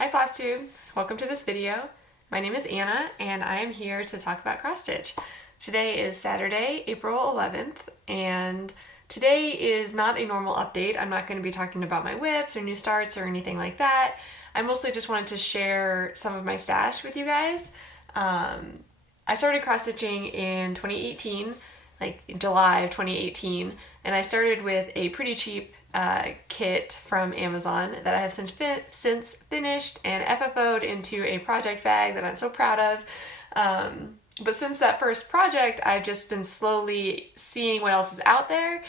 Hi Flosstube, welcome to this video. My name is Anna and I am here to talk about cross stitch. Today is Saturday, April 11th, and today is not a normal update. I'm not going to be talking about my whips or new starts or anything like that. I mostly just wanted to share some of my stash with you guys. I started cross stitching in 2018, like July of 2018, and I started with a pretty cheap kit from Amazon that I have since finished and FFO'd into a project bag that I'm so proud of. But since that first project, I've just been slowly seeing what else is out there.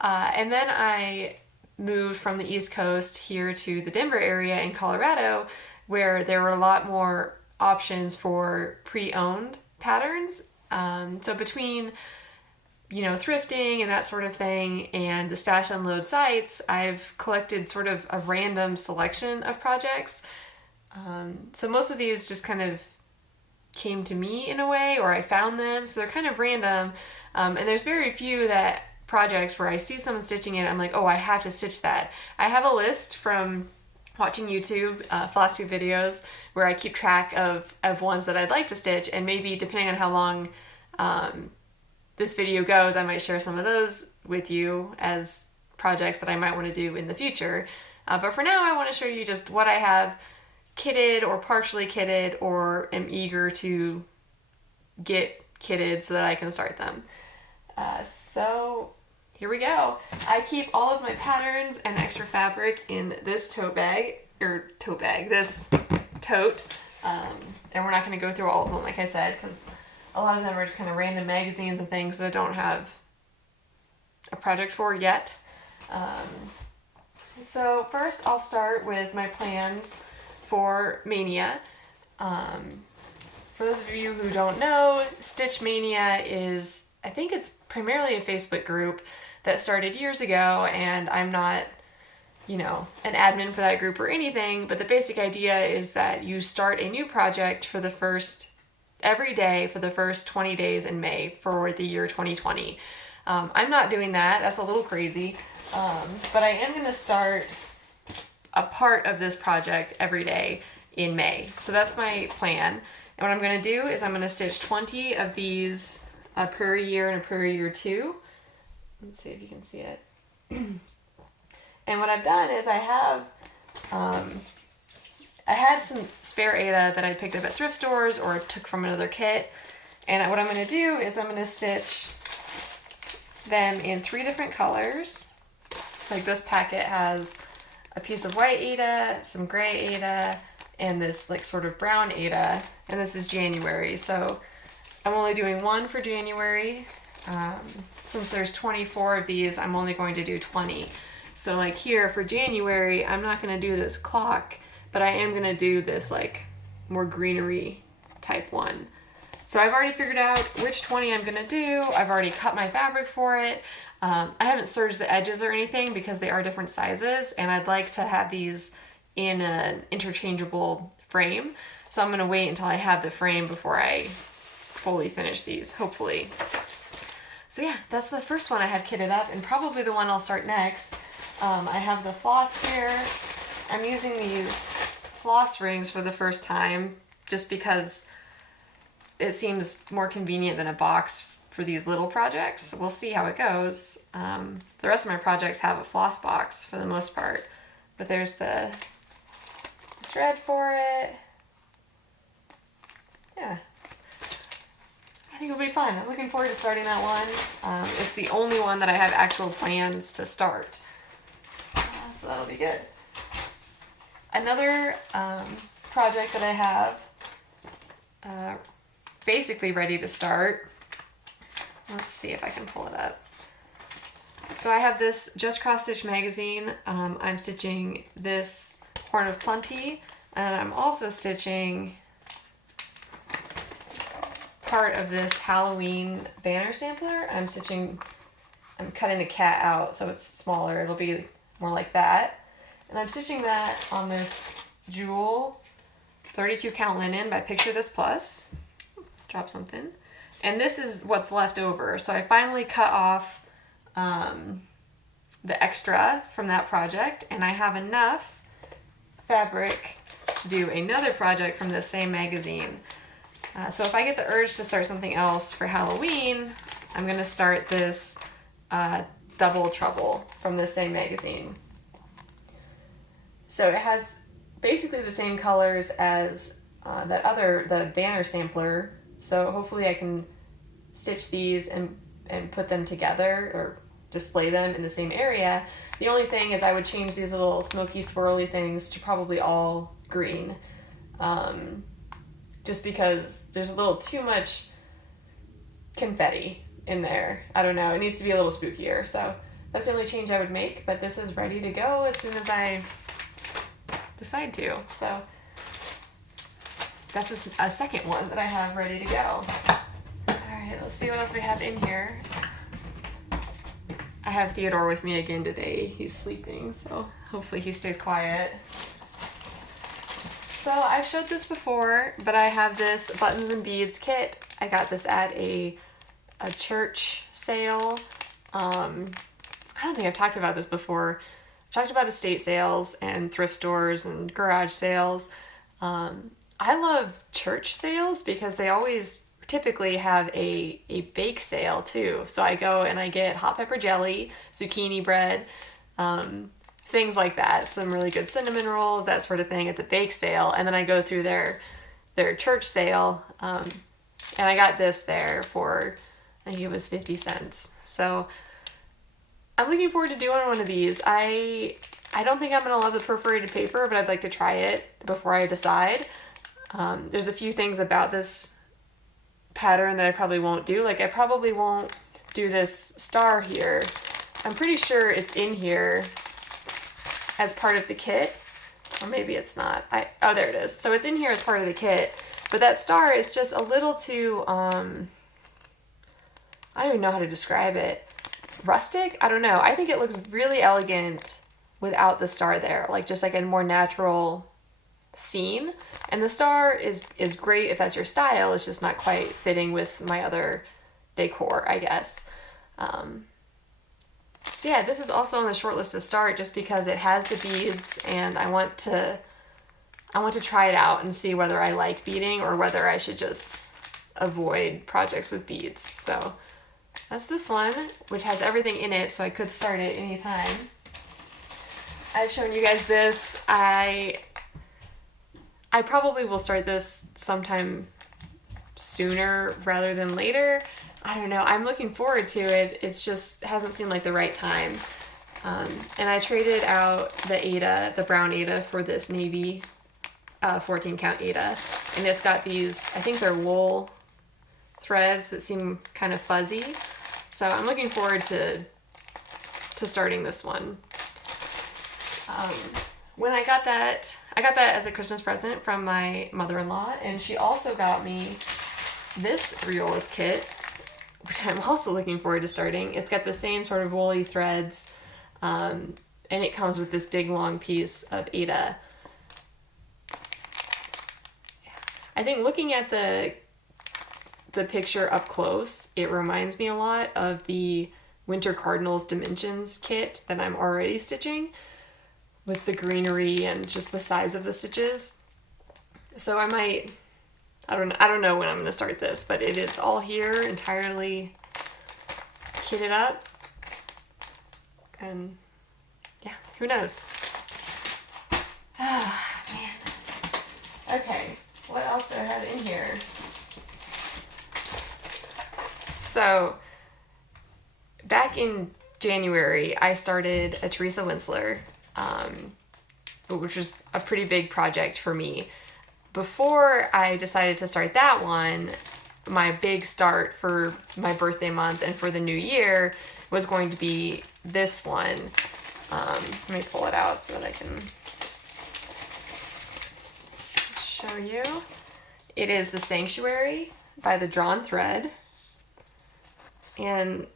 And then I moved from the East Coast here to the Denver area in Colorado, where there were a lot more options for pre-owned patterns. So between thrifting and that sort of thing and the stash unload sites, I've collected sort of a random selection of projects. So most of these just kind of came to me in a way, or I found them, so they're kind of random. And there's very few projects where I see someone stitching it, I'm like, oh, I have to stitch that. I have a list from watching YouTube, Flosstube videos, where I keep track of ones that I'd like to stitch, and maybe depending on how long this video goes, I might share some of those with you as projects that I might want to do in the future. But for now, I want to show you just what I have kitted or partially kitted or am eager to get kitted so that I can start them. So here we go. I keep all of my patterns and extra fabric in this this tote. And we're not going to go through all of them, like I said, because a lot of them are just kind of random magazines and things that I don't have a project for yet. So first I'll start with my plans for Mania. For those of you who don't know, Stitch Mania is, I think it's primarily a Facebook group that started years ago, and I'm not, an admin for that group or anything, but the basic idea is that you start a new project every day for the first 20 days in May for the year 2020. I'm not doing that. That's a little crazy. But I am going to start a part of this project every day in May. So that's my plan. And what I'm going to do is I'm going to stitch 20 of these per year and a per year 2. Let's see if you can see it. And what I've done is I had some spare Aida that I picked up at thrift stores or took from another kit. And what I'm going to do is I'm going to stitch them in 3 different colors. So like this packet has a piece of white Aida, some gray Aida, and this like sort of brown Aida. And this is January. So I'm only doing 1 for January. Since there's 24 of these, I'm only going to do 20. So like here for January, I'm not going to do this clock, but I am going to do this like more greenery type one. So I've already figured out which 20 I'm going to do. I've already cut my fabric for it. I haven't serged the edges or anything because they are different sizes, and I'd like to have these in an interchangeable frame. So I'm going to wait until I have the frame before I fully finish these, hopefully. So yeah, that's the first one I have kitted up, and probably the one I'll start next. I have the floss here. I'm using these floss rings for the first time just because it seems more convenient than a box for these little projects. We'll see how it goes. The rest of my projects have a floss box for the most part, but there's the thread for it. Yeah, I think it'll be fun. I'm looking forward to starting that one. It's the only one that I have actual plans to start, so that'll be good. Another project that I have basically ready to start. Let's see if I can pull it up. So I have this Just Cross Stitch magazine. I'm stitching this Horn of Plenty, and I'm also stitching part of this Halloween banner sampler. I'm cutting the cat out so it's smaller. It'll be more like that. And I'm stitching that on this Jewel 32 count linen by Picture This Plus. Drop something. And this is what's left over. So I finally cut off the extra from that project, and I have enough fabric to do another project from this same magazine. So if I get the urge to start something else for Halloween, I'm going to start this Double Trouble from this same magazine. So it has basically the same colors as the banner sampler. So hopefully I can stitch these and put them together or display them in the same area. The only thing is I would change these little smoky swirly things to probably all green. Just because there's a little too much confetti in there. I don't know, it needs to be a little spookier. So that's the only change I would make, but this is ready to go as soon as I decide to. So that's a second one that I have ready to go. Alright, let's see what else we have in here. I have Theodore with me again today. He's sleeping, so hopefully he stays quiet. So I've showed this before, but I have this buttons and beads kit. I got this at a church sale. I don't think I've talked about this before. I've talked about estate sales and thrift stores and garage sales. I love church sales because they always typically have a bake sale too. So I go and I get hot pepper jelly, zucchini bread, things like that. Some really good cinnamon rolls, that sort of thing at the bake sale. And then I go through their church sale. And I got this there for, I think it was 50 cents. So I'm looking forward to doing one of these. I don't think I'm going to love the perforated paper, but I'd like to try it before I decide. There's a few things about this pattern that I probably won't do. Like I probably won't do this star here. I'm pretty sure it's in here as part of the kit, or maybe it's not. Oh, there it is. So it's in here as part of the kit, but that star is just a little too, I don't even know how to describe it. Rustic? I don't know. I think it looks really elegant without the star there, like just like a more natural scene. And the star is great if that's your style. It's just not quite fitting with my other decor, I guess. So yeah, this is also on the short list to start just because it has the beads and I want to try it out and see whether I like beading or whether I should just avoid projects with beads. So that's this one, which has everything in it, so I could start it anytime. I've shown you guys this. I probably will start this sometime sooner rather than later. I don't know. I'm looking forward to it. It's just hasn't seemed like the right time. And I traded out the Aida, the brown Aida, for this navy 14 count Aida. And it's got these, I think they're wool threads that seem kind of fuzzy. So I'm looking forward to starting this one. When I got that as a Christmas present from my mother-in-law, and she also got me this Riolas kit, which I'm also looking forward to starting. It's got the same sort of woolly threads, and it comes with this big long piece of Aida. I think looking at the picture up close, it reminds me a lot of the Winter Cardinals Dimensions kit that I'm already stitching, with the greenery and just the size of the stitches. So I don't know when I'm going to start this, but it is all here, entirely kitted up. And yeah, who knows? Ah, man. Okay, what else do I have in here? So back in January, I started a Theresa Whistler, which was a pretty big project for me. Before I decided to start that one, my big start for my birthday month and for the new year was going to be this one. Let me pull it out so that I can show you. It is the Sanctuary by the Drawn Thread. And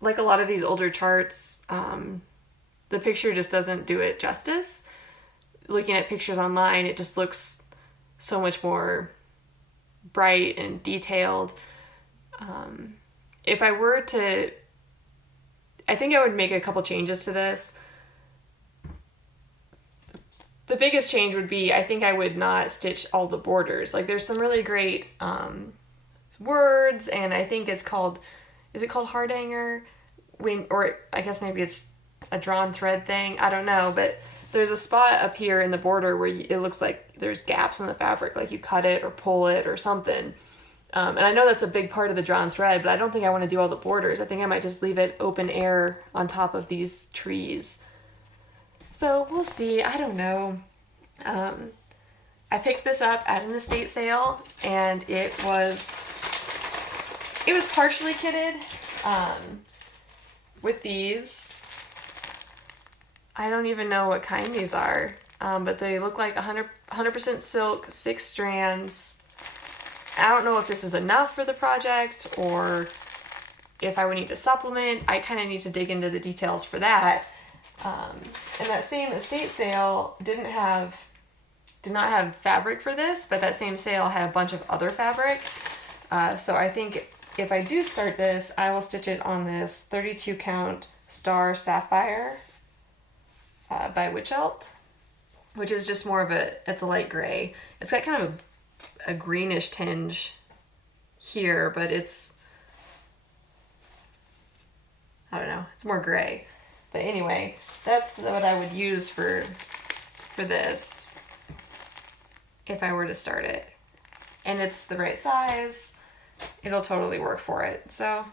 like a lot of these older charts, the picture just doesn't do it justice. Looking at pictures online, it just looks so much more bright and detailed. If I were to, I think I would make a couple changes to this. the biggest change would be, I think I would not stitch all the borders. Like there's some really great words, and I think it's called, is it called hardanger? Or I guess maybe it's a drawn thread thing. I don't know, but there's a spot up here in the border where it looks like there's gaps in the fabric, like you cut it or pull it or something. And I know that's a big part of the drawn thread, but I don't think I want to do all the borders. I think I might just leave it open air on top of these trees. So we'll see. I don't know. I picked this up at an estate sale, and it was partially kitted with these. I don't even know what kind these are, but they look like 100% silk, 6 strands. I don't know if this is enough for the project or if I would need to supplement. I kind of need to dig into the details for that. And that same estate sale did not have fabric for this, but that same sale had a bunch of other fabric. So I think if I do start this, I will stitch it on this 32 count Star Sapphire by Witchelt, which is just more of it's a light gray. It's got kind of a greenish tinge here, but it's, I don't know, it's more gray. But anyway, that's what I would use for this if I were to start it. And it's the right size. It'll totally work for it. So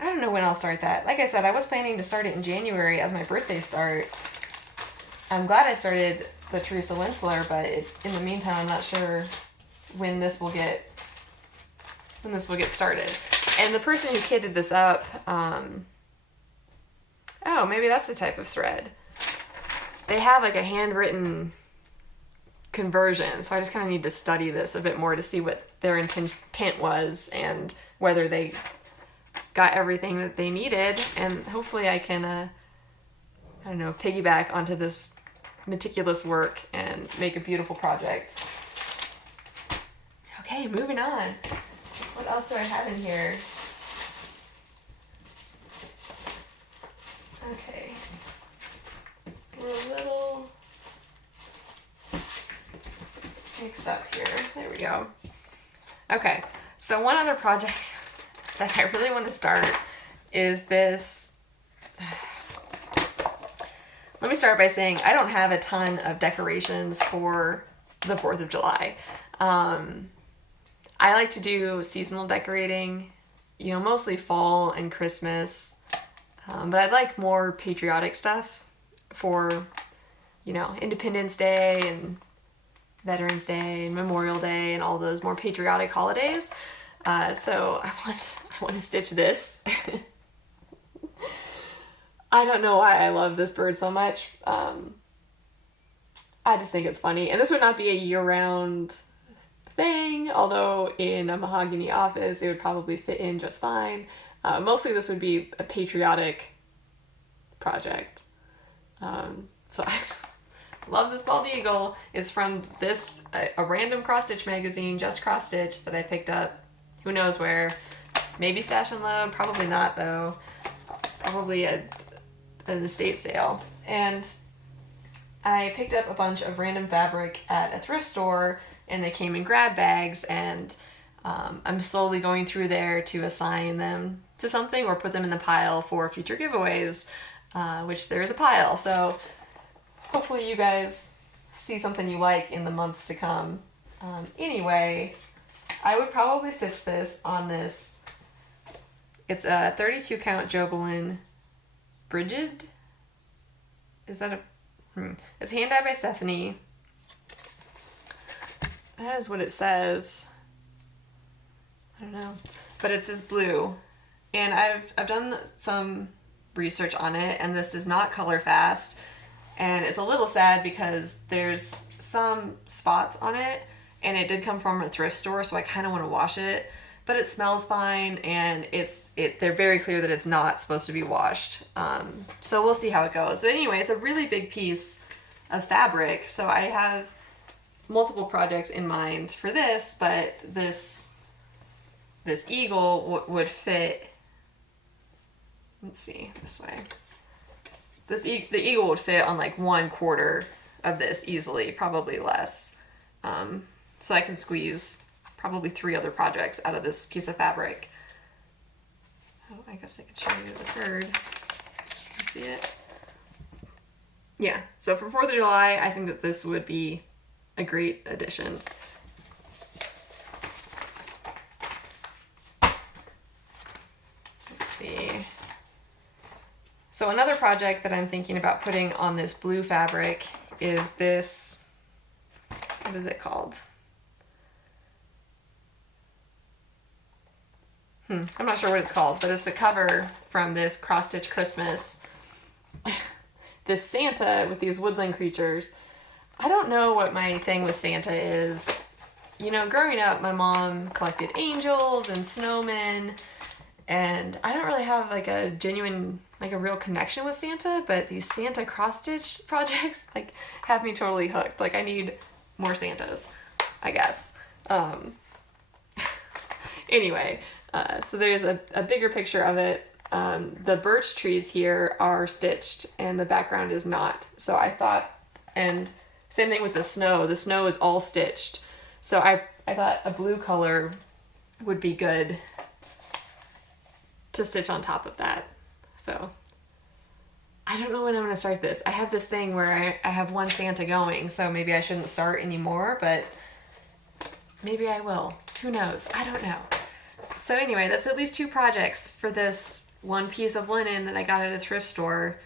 I don't know when I'll start that. Like I said, I was planning to start it in January as my birthday start. I'm glad I started the Theresa Whistler, but in the meantime, I'm not sure when this will get started. And the person who kitted this up, oh, maybe that's the type of thread. They have like a handwritten conversion, so I just kind of need to study this a bit more to see what their intent was and whether they got everything that they needed, and hopefully I can, I don't know, piggyback onto this meticulous work and make a beautiful project. Okay, moving on. What else do I have in here? Okay. We're a little mixed up here. There we go. Okay, so one other project that I really want to start is this. Let me start by saying I don't have a ton of decorations for the 4th of July. I like to do seasonal decorating, you know, mostly fall and Christmas. But I'd like more patriotic stuff for, you know, Independence Day and Veterans Day and Memorial Day and all those more patriotic holidays. So I want to stitch this. I don't know why I love this bird so much. I just think it's funny. And this would not be a year-round thing, although in a mahogany office it would probably fit in just fine. Mostly this would be a patriotic project. So I love this bald eagle. It's from this, a random cross-stitch magazine, Just Cross-Stitch, that I picked up. Who knows where. Maybe Stash and Load, probably not though. Probably an estate sale. And I picked up a bunch of random fabric at a thrift store, and they came in grab bags, and I'm slowly going through there to assign them to something or put them in the pile for future giveaways, which there is a pile. So hopefully you guys see something you like in the months to come. Anyway, I would probably stitch this on this. It's a 32 count Jobelin Brigid. Is that a... It's hand dyed by Stephanie. That is what it says. I don't know. But it's this blue. And I've done some research on it, and this is not color fast. And it's a little sad because there's some spots on it, and it did come from a thrift store, so I kind of want to wash it. But it smells fine, and they're very clear that it's not supposed to be washed. So we'll see how it goes. But anyway, it's a really big piece of fabric, so I have multiple projects in mind for this, but this eagle would fit. Let's see, this way. the eagle would fit on like 1/4 of this easily, probably less. So I can squeeze probably 3 other projects out of this piece of fabric. Oh, I guess I could show you the third. You see it? Yeah, so for 4th of July, I think that this would be a great addition. Let's see. So another project that I'm thinking about putting on this blue fabric is this, what is it called? I'm not sure what it's called, but it's the cover from this Cross Stitch Christmas. This Santa with these woodland creatures. I don't know what my thing with Santa is. You know, growing up, my mom collected angels and snowmen, and I don't really have like a genuine, like a real connection with Santa, but these Santa cross-stitch projects like have me totally hooked. Like I need more Santas, I guess. Anyway, so there's a bigger picture of it. The birch trees here are stitched and the background is not. So I thought, and same thing with the snow is all stitched. So I thought a blue color would be good to stitch on top of that. So I don't know when I'm going to start this. I have this thing where I have one Santa going, so maybe I shouldn't start anymore, but maybe I will. Who knows? I don't know. So anyway, that's at least 2 projects for this one piece of linen that I got at a thrift store.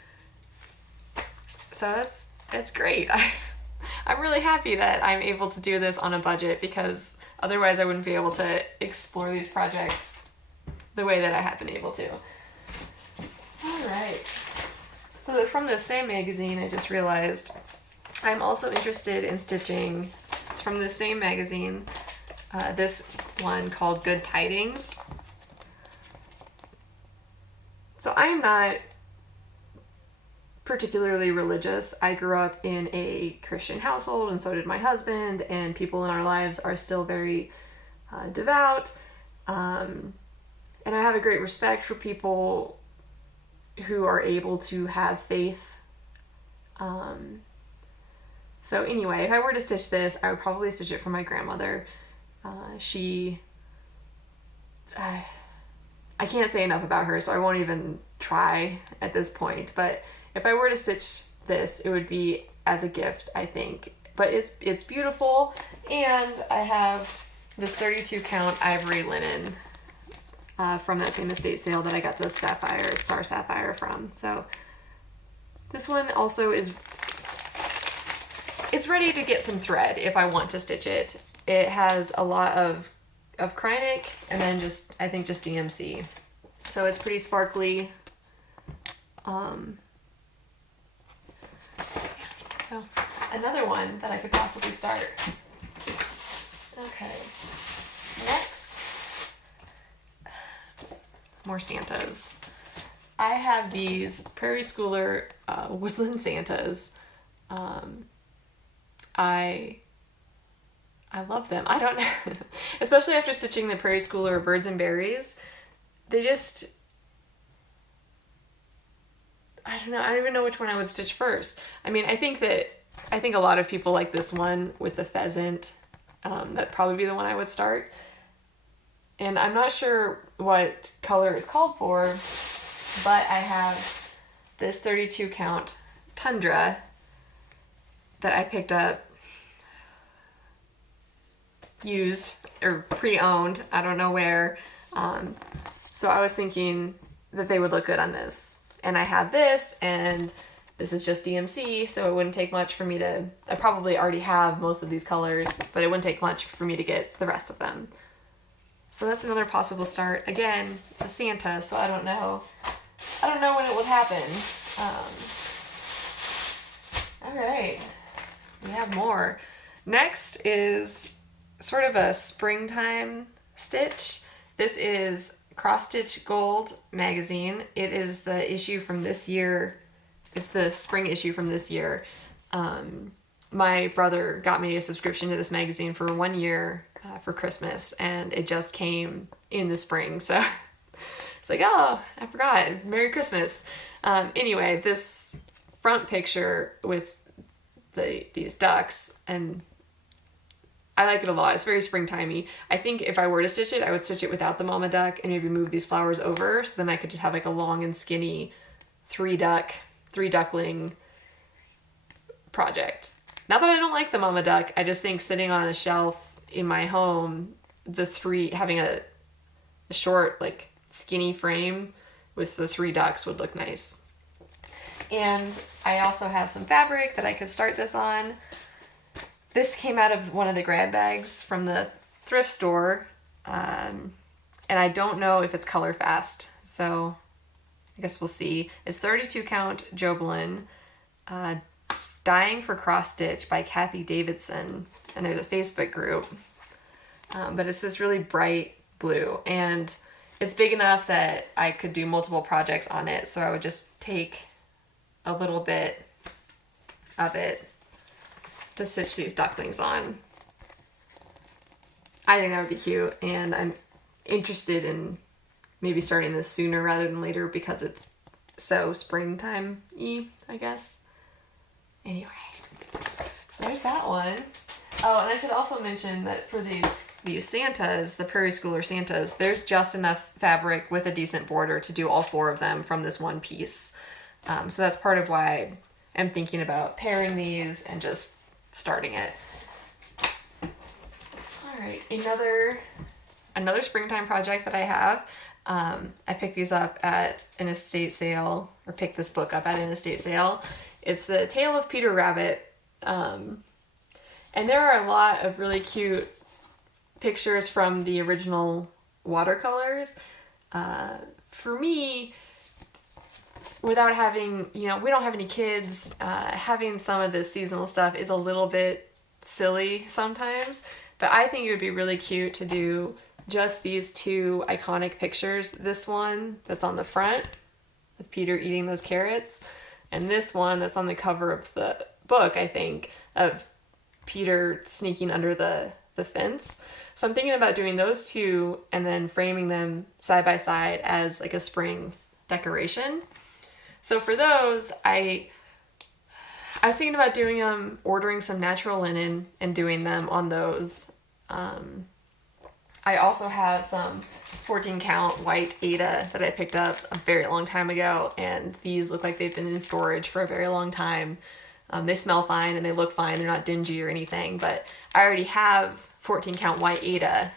So that's great. I'm really happy that I'm able to do this on a budget, because otherwise I wouldn't be able to explore these projects the way that I have been able to. All right. So from this same magazine, I just realized I'm also interested in stitching. It's from the same magazine. This one called Good Tidings. So I'm not particularly religious. I grew up in a Christian household, and so did my husband, and people in our lives are still very devout. And I have a great respect for people who are able to have faith. So anyway, if I were to stitch this, I would probably stitch it for my grandmother. I can't say enough about her, so I won't even try at this point. But if I were to stitch this, it would be as a gift, I think. But it's beautiful, and I have this 32 count ivory linen from that same estate sale that I got the star sapphire from. So this one also it's ready to get some thread if I want to stitch it. It has a lot of Kreinik and then I think just DMC. So it's pretty sparkly. So another one that I could possibly start. Okay, next, more Santas. I have these Prairie Schooler woodland Santas. I love them. I don't know, especially after stitching the Prairie Schooler Birds and Berries. They just, I don't know. I don't even know which one I would stitch first. I mean, I think a lot of people like this one with the pheasant. That'd probably be the one I would start. And I'm not sure what color it's called for, but I have this 32 count Tundra that I picked up used or pre-owned, I don't know where. So I was thinking that they would look good on this. And I have this, and this is just DMC, so it wouldn't take much for me to, I probably already have most of these colors, but it wouldn't take much for me to get the rest of them. So that's another possible start. Again, it's a Santa, so I don't know when it will happen. All right, we have more. Next is sort of a springtime stitch. This is Cross Stitch Gold magazine. It is the issue from this year. It's the spring issue from this year. My brother got me a subscription to this magazine for 1 year for Christmas, and it just came in the spring. So it's like, oh, I forgot. Merry Christmas. Anyway, this front picture with these ducks, and I like it a lot. It's very springtimey. I think if I were to stitch it, I would stitch it without the mama duck and maybe move these flowers over, so then I could just have like a long and skinny three duckling project. Not that I don't like the mama duck, I just think sitting on a shelf in my home, having a short, like skinny frame with the 3 ducks would look nice. And I also have some fabric that I could start this on. This came out of one of the grab bags from the thrift store, and I don't know if it's color fast, so I guess we'll see. It's 32 count Jobelin, Dying for Cross Stitch by Cathy Davidson, and there's a Facebook group, but it's this really bright blue, and it's big enough that I could do multiple projects on it, so I would just take a little bit of it to stitch these ducklings on. I think that would be cute, and I'm interested in maybe starting this sooner rather than later because it's so springtime-y, I guess. Anyway, there's that one. Oh, and I should also mention that for these Santas, the Prairie Schooler Santas, there's just enough fabric with a decent border to do all 4 of them from this one piece. So that's part of why I'm thinking about pairing these and just starting it. All right, another springtime project that I have. I picked these up at an estate sale, or picked this book up at an estate sale. It's The Tale of Peter Rabbit. And there are a lot of really cute pictures from the original watercolors. For me, without having, we don't have any kids, having some of this seasonal stuff is a little bit silly sometimes, but I think it would be really cute to do just these 2 iconic pictures. This one that's on the front of Peter eating those carrots, and this one that's on the cover of the book, I think, of Peter sneaking under the fence. So I'm thinking about doing those 2 and then framing them side by side as like a spring decoration. So for those, I was thinking about ordering some natural linen and doing them on those. I also have some 14 count white Aida that I picked up a very long time ago, and these look like they've been in storage for a very long time. They smell fine and they look fine. They're not dingy or anything, but I already have 14 count white Aida,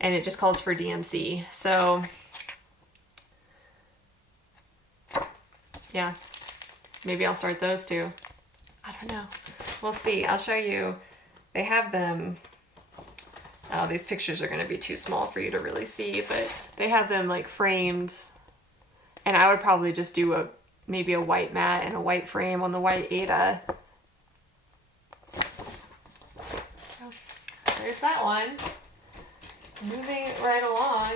and it just calls for DMC. So yeah, maybe I'll start those 2. I don't know. We'll see. I'll show you. They have them. Oh, these pictures are going to be too small for you to really see, but they have them like framed, and I would probably just do maybe a white mat and a white frame on the white Aida. So, there's that one. Moving right along.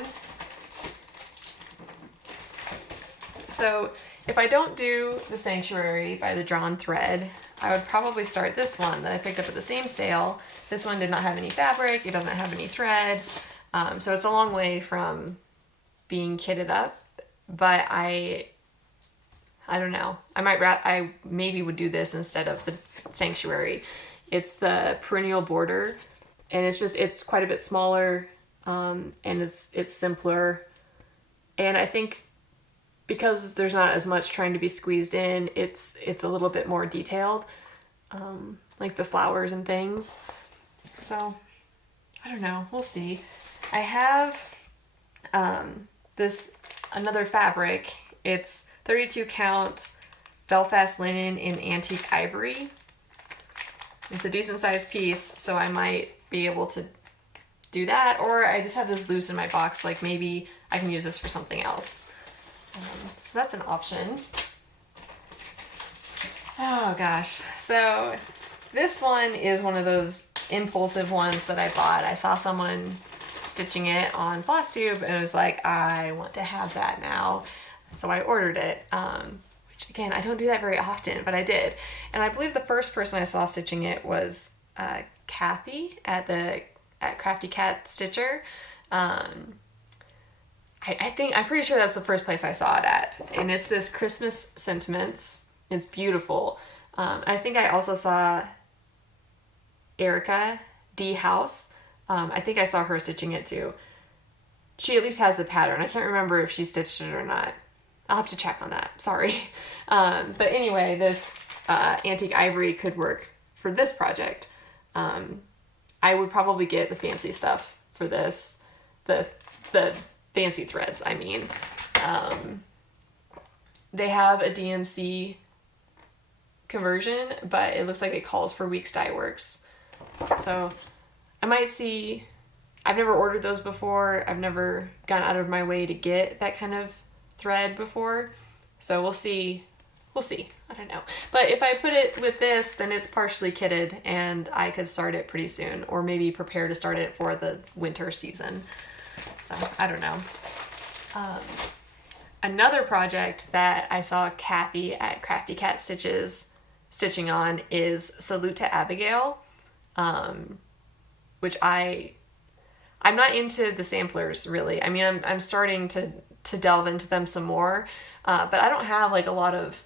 So if I don't do the Sanctuary by the Drawn Thread, I would probably start this one that I picked up at the same sale. This one did not have any fabric, it doesn't have any thread, so it's a long way from being kitted up, but I don't know. I maybe would do this instead of the Sanctuary. It's the Perennial Border, and it's quite a bit smaller, and it's simpler, and I think because there's not as much trying to be squeezed in, it's a little bit more detailed, like the flowers and things. So, I don't know. We'll see. I have another fabric. It's 32 count Belfast linen in antique ivory. It's a decent sized piece, so I might be able to do that, or I just have this loose in my box, like maybe I can use this for something else. So that's an option. Oh gosh. So this one is one of those impulsive ones that I bought. I saw someone stitching it on Flosstube and I was like, I want to have that now. So I ordered it, which again, I don't do that very often, but I did. And I believe the first person I saw stitching it was Cathy at Crafty Cat Stitcher. I'm pretty sure that's the first place I saw it at. And it's this Christmas Sentiments It's beautiful. I think I also saw Erica D. House. I think I saw her stitching it too. She at least has the pattern. I can't remember if she stitched it or not. I'll have to check on that. Sorry. But anyway, this antique ivory could work for this project. I would probably get the fancy stuff for this. The fancy threads, I mean. They have a DMC conversion, but it looks like it calls for Weeks Dye Works. So I might see. I've never ordered those before. I've never gone out of my way to get that kind of thread before. So we'll see. We'll see. I don't know. But if I put it with this, then it's partially kitted and I could start it pretty soon, or maybe prepare to start it for the winter season. So I don't know. Another project that I saw Cathy at Crafty Cat Stitches stitching on is Soluta Abigail, which I'm not into the samplers really. I mean, I'm starting to delve into them some more, but I don't have like a lot of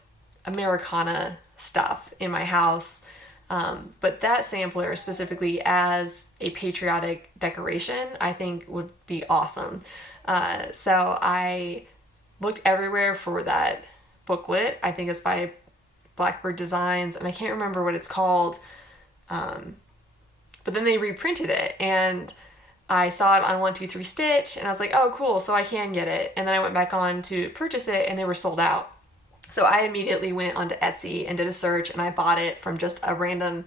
Americana stuff in my house. But that sampler specifically as a patriotic decoration, I think would be awesome. So I looked everywhere for that booklet. I think it's by Blackbird Designs, and I can't remember what it's called. But then they reprinted it, and I saw it on 123 Stitch, and I was like, oh, cool, so I can get it. And then I went back on to purchase it, and they were sold out. So I immediately went onto Etsy and did a search, and I bought it from just a random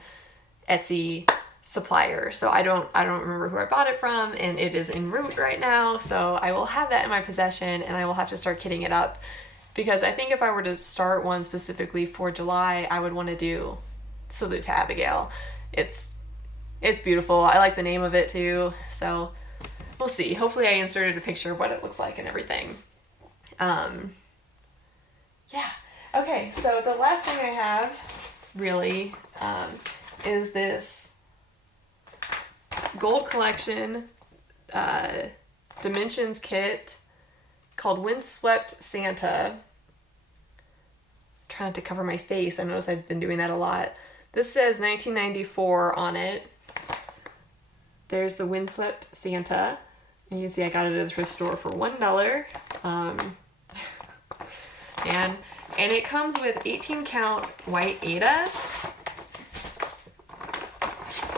Etsy supplier. So I don't remember who I bought it from, and it is en route right now. So I will have that in my possession, and I will have to start kitting it up, because I think if I were to start one specifically for July, I would want to do Salute to Abigail. It's beautiful. I like the name of it too. So we'll see. Hopefully I inserted a picture of what it looks like and everything. Yeah. Okay, so the last thing I have really is this gold collection dimensions kit called Windswept Santa. I'm trying not to cover my face. I notice I've been doing that a lot. This says 1994 on it. There's the Windswept Santa. And you can see I got it at the thrift store for $1. And it comes with 18 count white Aida.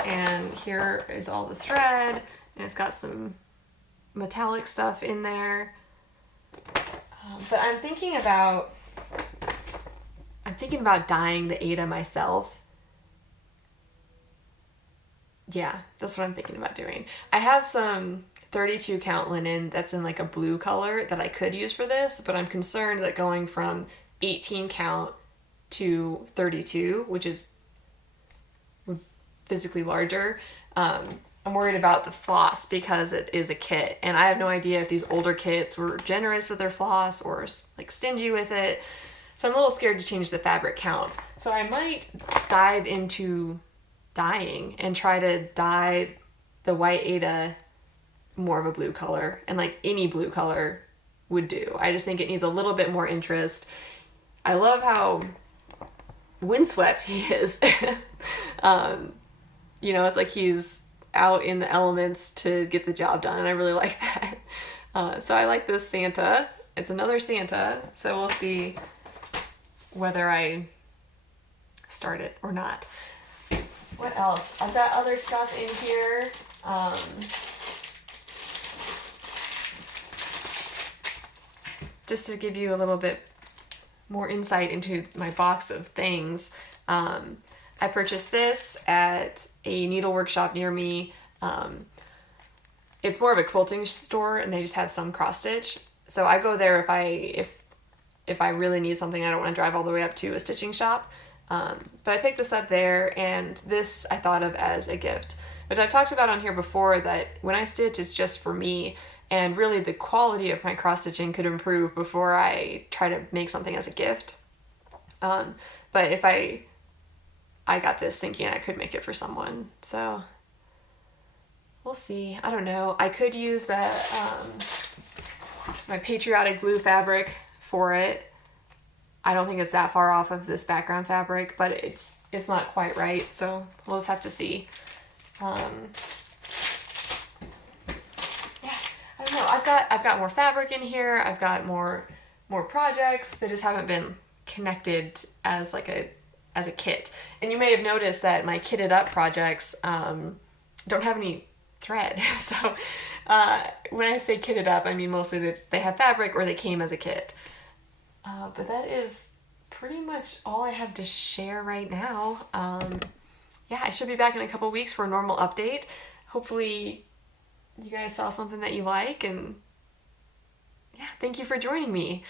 And here is all the thread, and it's got some metallic stuff in there. But I'm thinking about dyeing the Aida myself. Yeah, that's what I'm thinking about doing. I have some 32 count linen that's in like a blue color that I could use for this, but I'm concerned that going from 18 count to 32, which is physically larger, I'm worried about the floss because it is a kit, and I have no idea if these older kits were generous with their floss or like stingy with it. So I'm a little scared to change the fabric count. So I might dive into dyeing and try to dye the white Aida more of a blue color, and like any blue color would do. I just think it needs a little bit more interest. I love how windswept he is. You know, it's like he's out in the elements to get the job done, and I really like that. So I like this Santa. It's another Santa, so we'll see whether I start it or not. What else? I've got other stuff in here. Just to give you a little bit more insight into my box of things, I purchased this at a needlework shop near me. It's more of a quilting store, and they just have some cross stitch. So I go there if I really need something. I don't want to drive all the way up to a stitching shop. But I picked this up there, and this I thought of as a gift, which I've talked about on here before, that when I stitch, it's just for me. And really the quality of my cross stitching could improve before I try to make something as a gift. But if I got this thinking I could make it for someone, so we'll see. I don't know. I could use that my patriotic blue fabric for it. I don't think it's that far off of this background fabric, but it's not quite right, so we'll just have to see. Yeah, I don't know. I've got more fabric in here. I've got more projects that just haven't been connected as like a kit. And you may have noticed that my kitted up projects don't have any thread. So when I say kitted up, I mean mostly that they have fabric or they came as a kit. But that is pretty much all I have to share right now. Yeah, I should be back in a couple weeks for a normal update. Hopefully you guys saw something that you like, and yeah, thank you for joining me.